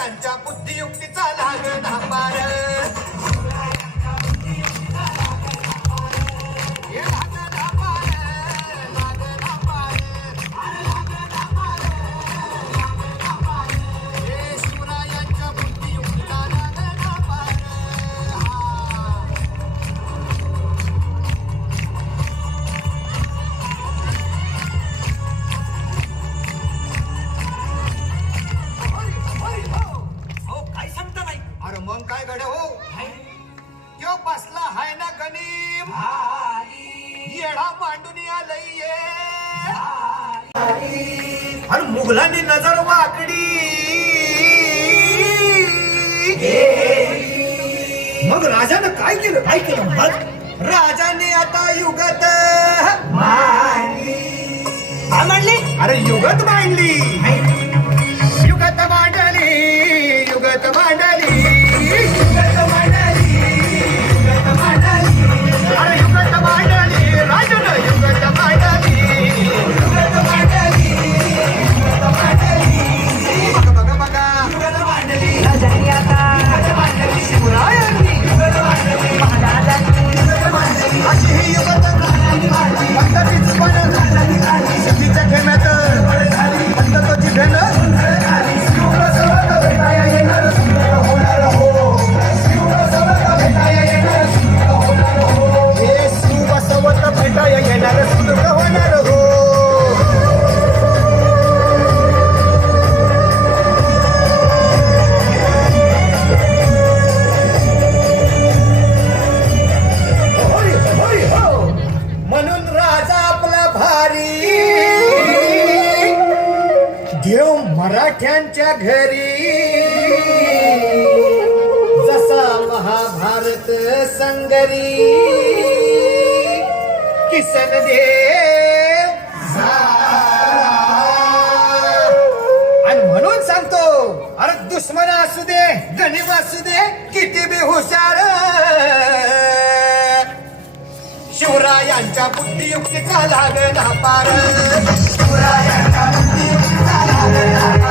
शिवरायांच्या बुद्धियुक्तीचा लागला पार मग काय गड हो त्यो बसला हाय ना गणिम येडा मांडून आलंय अरे मुघलांनी नजर वाकडी मग राजानं काय केलं मग राजाने आता युगत मांडली अरे युगत मांडली युगत मांडली युगत मांडली अरे युगत मांडली राजन युगत मांडली बघा बघा शिवरायांनी अशी ही युगत सिद्धीच्या खेम्यात तो जिभेन म्हणून राजा आपला भारी देव मराठ्यांच्या घरी जसा महाभारत संगरी किसन देव आणि म्हणून सांगतो अरे दुश्मन असू दे गणिम असू दे किती बी हुशार शिवरायांच्या बुद्धियुक्तीचा लागला पार शिवरायांच्या बुद्धियुक्तीचा लागला